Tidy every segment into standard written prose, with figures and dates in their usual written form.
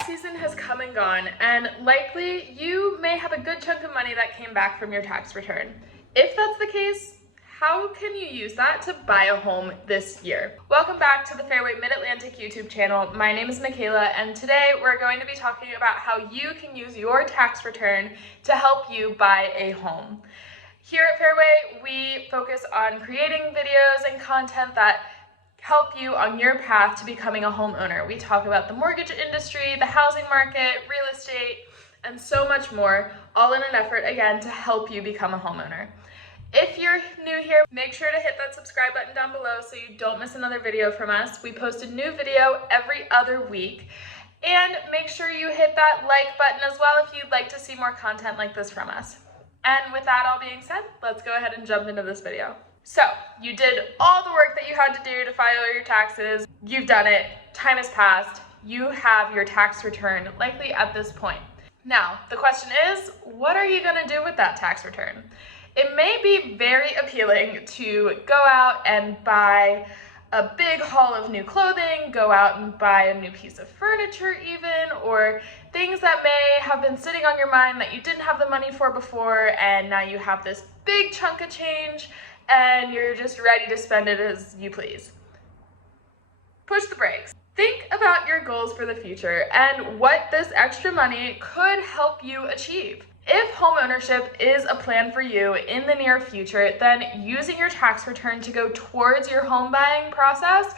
Tax season has come and gone, and likely you may have a good chunk of money that came back from your tax return. If that's the case, how can you use that to buy a home this year? Welcome back to the Fairway Mid-Atlantic YouTube channel. My name is Michaela, and today we're going to be talking about how you can use your tax return to help you buy a home. Here at Fairway, we focus on creating videos and content that help you on your path to becoming a homeowner. We talk about the mortgage industry, the housing market, real estate, and so much more, all in an effort, again, to help you become a homeowner. If you're new here, make sure to hit that subscribe button down below so you don't miss another video from us. We post a new video every other week. And make sure you hit that like button as well if you'd like to see more content like this from us. And with that all being said, let's go ahead and jump into this video. So, you did all the work that you had to do to file your taxes. You've done it. Time has passed. You have your tax return likely at this point. Now, the question is, what are you going to do with that tax return? It may be very appealing to go out and buy a big haul of new clothing, go out and buy a new piece of furniture even, or things that may have been sitting on your mind that you didn't have the money for before, and now you have this big chunk of change and you're just ready to spend it as you please. Push the brakes. Think about your goals for the future and what this extra money could help you achieve. If homeownership is a plan for you in the near future, then using your tax return to go towards your home buying process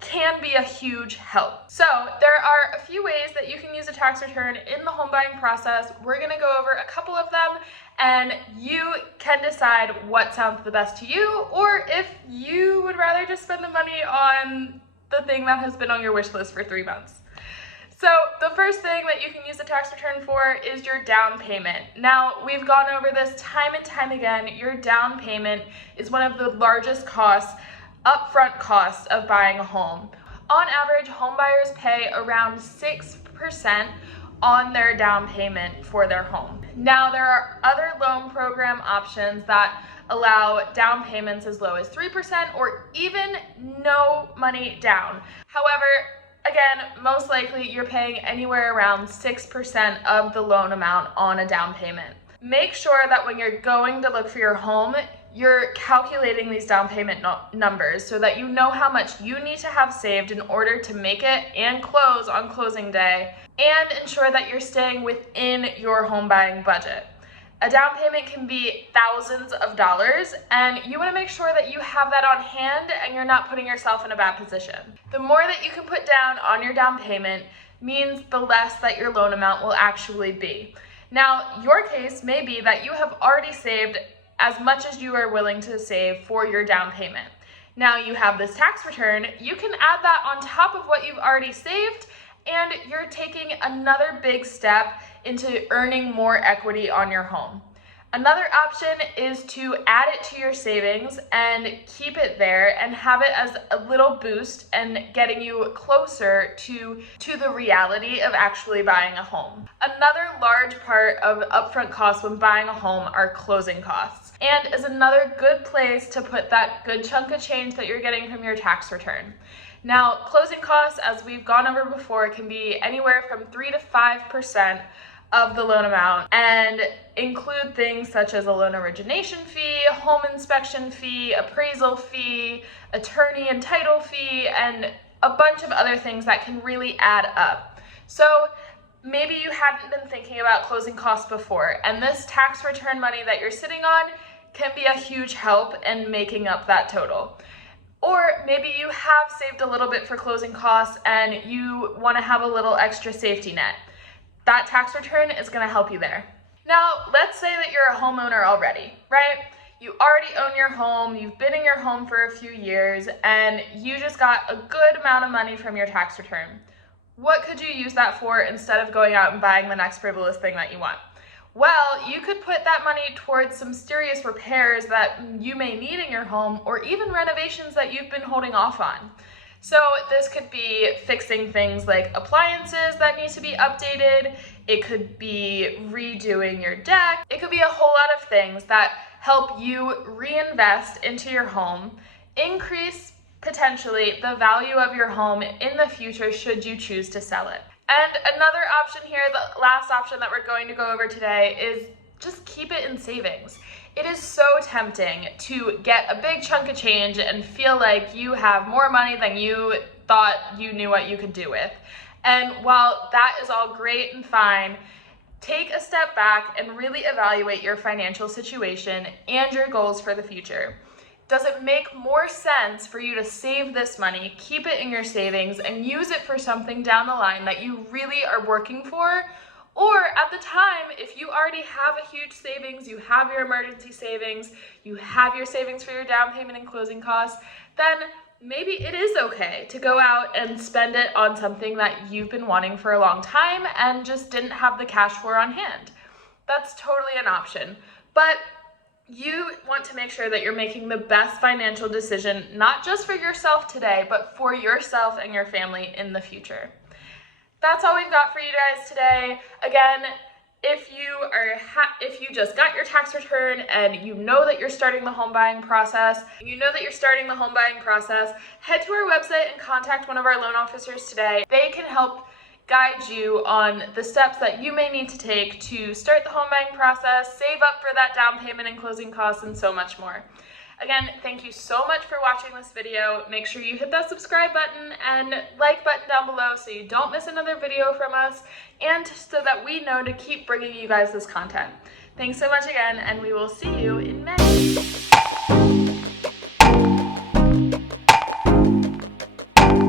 can be a huge help. So there are a few ways that you can use a tax return in the home buying process. We're gonna go over a couple of them and you can decide what sounds the best to you, or if you would rather just spend the money on the thing that has been on your wish list for 3 months. So the first thing that you can use the tax return for is your down payment. Now, we've gone over this time and time again. Your down payment is one of the largest costs, upfront costs of buying a home. On average, home buyers pay around 6% on their down payment for their home. Now, there are other loan program options that allow down payments as low as 3% or even no money down. However, again, most likely you're paying anywhere around 6% of the loan amount on a down payment. Make sure that when you're going to look for your home, you're calculating these down payment numbers so that you know how much you need to have saved in order to make it and close on closing day, and ensure that you're staying within your home buying budget. A down payment can be thousands of dollars, and you want to make sure that you have that on hand and you're not putting yourself in a bad position. The more that you can put down on your down payment means the less that your loan amount will actually be. Now, your case may be that you have already saved as much as you are willing to save for your down payment. Now you have this tax return, you can add that on top of what you've already saved, and you're taking another big step into earning more equity on your home. Another option is to add it to your savings and keep it there and have it as a little boost and getting you closer to the reality of actually buying a home. Another large part of upfront costs when buying a home are closing costs, and is another good place to put that good chunk of change that you're getting from your tax return. Now, closing costs, as we've gone over before, can be anywhere from 3 to 5% of the loan amount and include things such as a loan origination fee, home inspection fee, appraisal fee, attorney and title fee, and a bunch of other things that can really add up. So maybe you hadn't been thinking about closing costs before, and this tax return money that you're sitting on can be a huge help in making up that total. Or maybe you have saved a little bit for closing costs and you want to have a little extra safety net. That tax return is going to help you there. Now, let's say that you're a homeowner already, right? You already own your home, you've been in your home for a few years, and you just got a good amount of money from your tax return. What could you use that for instead of going out and buying the next frivolous thing that you want? Well, you could put that money towards some serious repairs that you may need in your home, or even renovations that you've been holding off on. So this could be fixing things like appliances that need to be updated. It could be redoing your deck. It could be a whole lot of things that help you reinvest into your home, increase potentially the value of your home in the future should you choose to sell it. And another option here, the last option that we're going to go over today, is just keep it in savings. It is so tempting to get a big chunk of change and feel like you have more money than you thought you knew what you could do with. And while that is all great and fine, take a step back and really evaluate your financial situation and your goals for the future. Does it make more sense for you to save this money, keep it in your savings, and use it for something down the line that you really are working for? Or at the time, if you already have a huge savings, you have your emergency savings, you have your savings for your down payment and closing costs, then maybe it is okay to go out and spend it on something that you've been wanting for a long time and just didn't have the cash for on hand. That's totally an option. But you want to make sure that you're making the best financial decision, not just for yourself today, but for yourself and your family in the future. That's all we've got for you guys today. Again, if you just got your tax return and you know that you're starting the home buying process, head to our website and contact one of our loan officers today. They can help guide you on the steps that you may need to take to start the home buying process, save up for that down payment and closing costs, and so much more. Again, thank you so much for watching this video. Make sure you hit that subscribe button and like button down below so you don't miss another video from us, and so that we know to keep bringing you guys this content. Thanks so much again, and we will see you in May.